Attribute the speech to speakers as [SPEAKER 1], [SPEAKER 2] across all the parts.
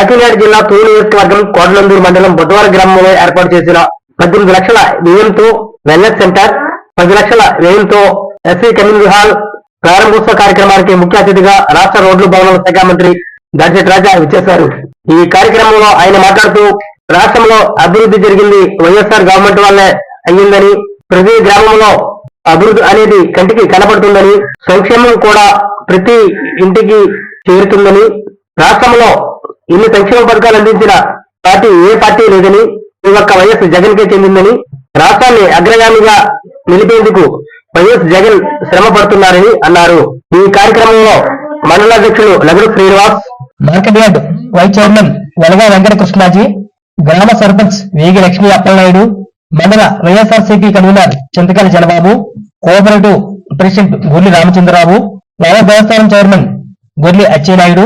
[SPEAKER 1] కాకినాడ జిల్లా తూరు నియోజకవర్గం కోడలందూరు మండలం బుధవారం గ్రామంలో ఏర్పాటు చేసిన పద్దెనిమిది లక్షల వ్యయంతో వెల్నెస్ సెంటర్ పది లక్షల వ్యయంతో ఎస్సీ కమ్యూనిటీ హాల్ ప్రారంభోత్సవ కార్యక్రమానికి ముఖ్య అతిథిగా రాష్ట్ర రోడ్లు భవనాల శాఖ మంత్రి దర్శెట్ రాజా విచ్చేశారు. ఈ కార్యక్రమంలో ఆయన మాట్లాడుతూ రాష్ట్రంలో అభివృద్ధి జరిగింది వైఎస్ఆర్ గవర్నమెంట్ వల్లే అయ్యిందని ప్రతి గ్రామంలో అభివృద్ధి అనేది కంటికి కనపడుతుందని సంక్షేమం కూడా ప్రతి ఇంటికి చేరుతుందని రాష్ట్రంలో ఇన్ని సంక్షేమ పథకాలు అందించిన పార్టీ ఏ పార్టీ లేదని ఈ ఒక్క వైఎస్ జగన్ కే చెందిందని రాష్ట్రాన్ని అగ్రగామిగా నిలిపేందుకు వైఎస్ జగన్ శ్రమ పడుతున్నారని అన్నారు. ఈ కార్యక్రమంలో మండలాధ్యక్షులు Lagudu Srinivas
[SPEAKER 2] market yard vice chairman Velaga Venkata Krishnaji గ్రామ సర్పంచ్ వేగి లక్ష్మీ అప్పలనాయుడు మండల YSRCP convener Chintakali Chandrababu cooperative president Golli Ramachandra Rao నవ దేవస్థానం చైర్మన్ గొల్లి అచ్చెన్నాయుడు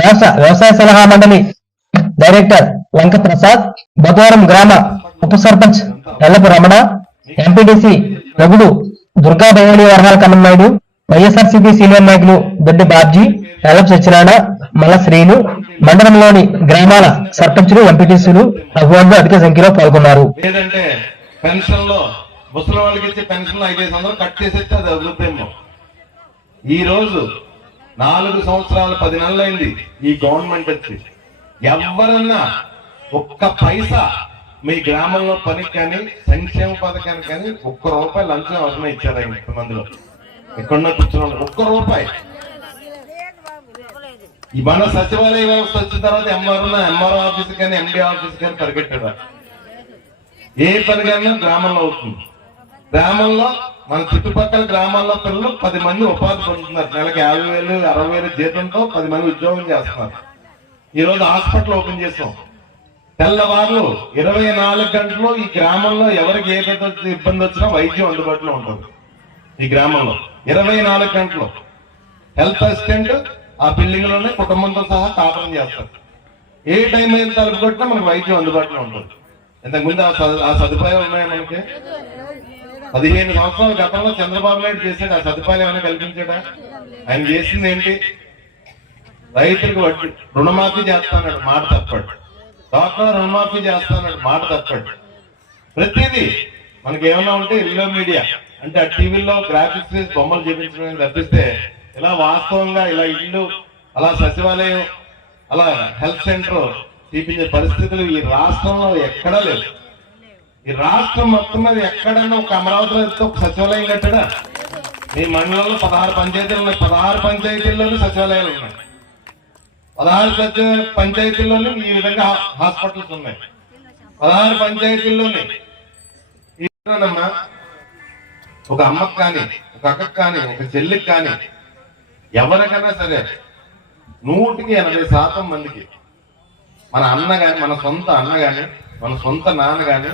[SPEAKER 2] రాష్ట్ర వ్యవసాయ సలహా మండలి డైరెక్టర్ లంక ప్రసాద్ బుధవారం గ్రామ ఉప sarpanch Ellapu Ramana MPTC Raghudu Durga Bhavani Varahala Kannammayudu YSRCP senior నాయకులు దొడ్డి బాబ్జీ ఎల్లపు సత్యనారాయణ మల్ల శ్రీను మండలంలోని గ్రామాల సర్పంచులు ఎంపీటీసీలు అభిమానులు అధిక సంఖ్యలో పాల్గొన్నారు.
[SPEAKER 3] ఈ రోజు నాలుగు సంవత్సరాలు పది నెలలు అయింది ఈ గవర్నమెంట్ వచ్చి. ఎవరన్నా ఒక్క పైసా మీ గ్రామంలో పనికి కానీ సంక్షేమ పథకానికి కానీ ఒక్క రూపాయి లంచం అవసరం ఇచ్చారా ఇంతమందిలో? ఎక్కడన్నా కూర్చున్నాం ఒక్క రూపాయి. ఈ మన సచివాలయ వ్యవస్థ వచ్చిన తర్వాత ఎంఆర్ఓ ఎంఆర్ఓ ఆఫీస్ కానీ ఎండి ఆఫీస్ కానీ పరిగెట్టారు? ఏ పని కానీ గ్రామంలో అవుతుంది. గ్రామంలో మన చుట్టుపక్కల గ్రామాల్లో పిల్లలు పది మంది ఉపాధి పొందుతున్నారు. నెలకి యాభై వేలు అరవై వేలు జీతంతో పది మంది ఉద్యోగం చేస్తున్నారు. ఈ రోజు హాస్పిటల్ ఓపెన్ చేసాం తెల్లవారులు ఇరవై నాలుగు గంటలు ఈ గ్రామంలో ఎవరికి ఏ పెద్ద ఇబ్బంది వచ్చినా వైద్యం అందుబాటులో ఉంటుంది. ఈ గ్రామంలో ఇరవై నాలుగు గంటలు. హెల్త్ అసిస్టెంట్ ఆ బిల్డింగ్లోనే కుటుంబంతో సహా కాపురం చేస్తారు. ఏ టైం అయిన తలుపు కొట్టినా మనకు వైద్యం అందుబాటులో ఉంటుంది. ఇంతకుముందు ఆ సదు- ఆ సదుపాయాలు ఉన్నాయా మనకి పదిహేను సంవత్సరాల గతంలో చంద్రబాబు నాయుడు చేశాడు. ఆ సదుపాయాలు ఏమైనా కల్పించాడా? ఆయన చేసింది ఏంటి? రైతులకు వడ్డీ రుణమాఫీ చేస్తానన్నాడు. మాట తప్పాడు. డాక్టర్ రుణమాఫీ చేస్తానన్నాడు. మాట తప్పాడు. ప్రతిదీ మనకి ఏమైనా ఉంటే ఇల్లో మీడియా అంటే ఆ టీవీలో గ్రాఫిక్స్ వేసి బొమ్మలు చూపించడం తప్పిస్తే ఇలా వాస్తవంగా ఇలా ఇల్లు అలా సచివాలయం అలా హెల్త్ సెంటర్ చూపించే పరిస్థితులు ఈ రాష్ట్రంలో ఎక్కడా లేవు. ఈ రాష్ట్రం మొత్తం మీద ఎక్కడన్నా ఒక అమరావతిలో ఒక సచివాలయం కట్టడా? మీ మండలంలో పదహారు పంచాయతీలు ఉన్నాయి. పదహారు పంచాయతీల్లోనూ సచివాలయాలు ఉన్నాయి. పదహారు సచివ పంచాయతీల్లోనూ ఈ విధంగా హాస్పిటల్స్ ఉన్నాయి. పదహారు పంచాయతీల్లోనే ఇదేనమ్మా ఒక అమ్మకు కానీ ఒక అక్కకు కానీ ఒక చెల్లికి కానీ ఎవరికైనా సరే నూటికి ఎనభై శాతం మందికి మన అన్న కానీ మన సొంత అన్న కానీ మన సొంత నాన్న కానీ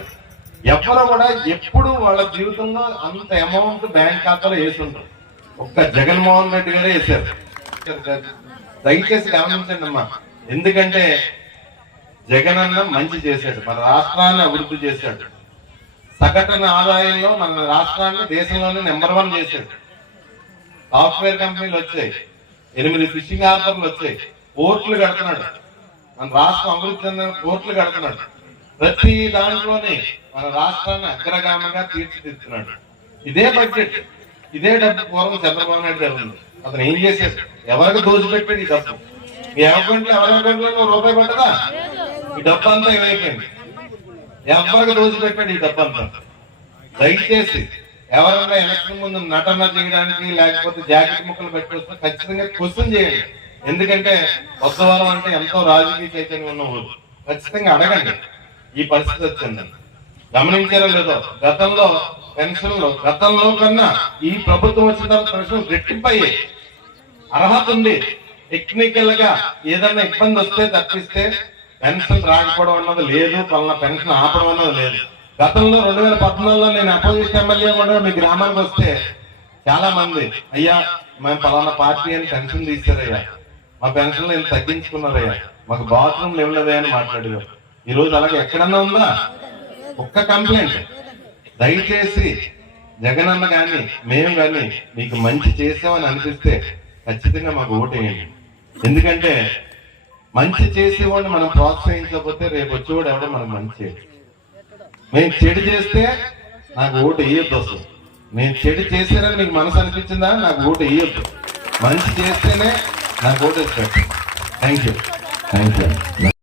[SPEAKER 3] ఎవరు కూడా ఎప్పుడు వాళ్ళ జీవితంలో అంత అమౌంట్ బ్యాంక్ ఖాతాలో వేసుంటారు ఒక్క జగన్మోహన్ రెడ్డి గారే వేశారు. దయచేసి గమనించండి అమ్మా. ఎందుకంటే జగన్ అన్న మంచి చేశాడు. మన రాష్ట్రాన్ని అభివృద్ధి చేశాడు. సగటున ఆదాయంలో మన రాష్ట్రాన్ని దేశంలోనే నెంబర్ వన్ చేశాడు. సాఫ్ట్వేర్ కంపెనీలు వచ్చాయి. ఎనిమిది ఫిషింగ్ హార్బర్లు వచ్చాయి. పోర్టులు కడుతున్నాడు. మన రాష్ట్రం అభివృద్ధి చెందిన పోర్టులు కడుతున్నాడు. ప్రతి దాంట్లోనే మన రాష్ట్రాన్ని అగ్రగామంగా తీర్చిదిద్దుతున్నాడు. ఇదే బడ్జెట్ ఇదే డబ్బు పూర్వం చంద్రబాబు నాయుడు గారు అతను ఏం చేశాడు? ఎవరికి దోచిపెట్టాడు ఈ డబ్బు? మీ అకౌంట్లో ఎవరి అకౌంట్లో రూపాయి పడ్డదా? ఈ డబ్బు అంతా ఏమైపోయింది ఎవరికి దోచిపెట్టాడు ఈ డబ్బు అంతా దయచేసి ఎవరైనా ఎలక్షన్ ముందు నటన చేయడానికి లేకపోతే జాకెట్ ముక్కలు పెట్టుకొస్తే ఖచ్చితంగా క్వశ్చన్ చేయండి. ఎందుకంటే కొత్తవారం అంటే ఎంతో రాజకీయ చైతన్యం ఉన్న ఊరు. ఖచ్చితంగా అడగండి. ఈ పరిస్థితి వచ్చింది. గమనించారో లేదో? గతంలో పెన్షన్లు గతంలో కన్నా ఈ ప్రభుత్వం వచ్చిన తర్వాత పెన్షన్ రెట్టింపయ్యాయి. అర్హత ఉంది. టెక్నికల్గా ఏదైనా ఇబ్బంది వస్తే తప్పిస్తే పెన్షన్ రాకపోవడం అన్నది లేదు పలానా పెన్షన్ ఆపడం అన్నది లేదు. గతంలో రెండు వేల పద్నాలుగులో నేను అపోజిషన్ ఎమ్మెల్యే కూడా మీ గ్రామానికి వస్తే చాలా మంది అయ్యా మేము పలానా పార్టీ అని పెన్షన్ తీస్తారయ్యా మా పెన్షన్లు ఎంత తగ్గించుకున్నారయ్యా. మాకు బాత్రూమ్ ఇవ్వలేదే అని మాట్లాడేవారు. ఈ రోజు అలాగే ఎక్కడన్నా ఉందా? ఒక్క కంప్లైంట్ దయచేసి జగన్ అన్న కానీ మేము కానీ మీకు మంచి చేసామని అనిపిస్తే ఖచ్చితంగా మాకు ఓటేయండి. ఎందుకంటే మంచి చేసేవాడిని మనం ప్రోత్సహించకపోతే రేపు వచ్చేవాడు ఎవడో మనం మంచి మేము చెడు చేస్తే నాకు ఓటు వేయొద్దు అసలు. నేను చెడు చేసానని మీకు మనసు అనిపించిందా? నాకు ఓటు వేయొద్దు. మంచి చేస్తేనే నాకు ఓటు వేసి థ్యాంక్ యూ థ్యాంక్ యూ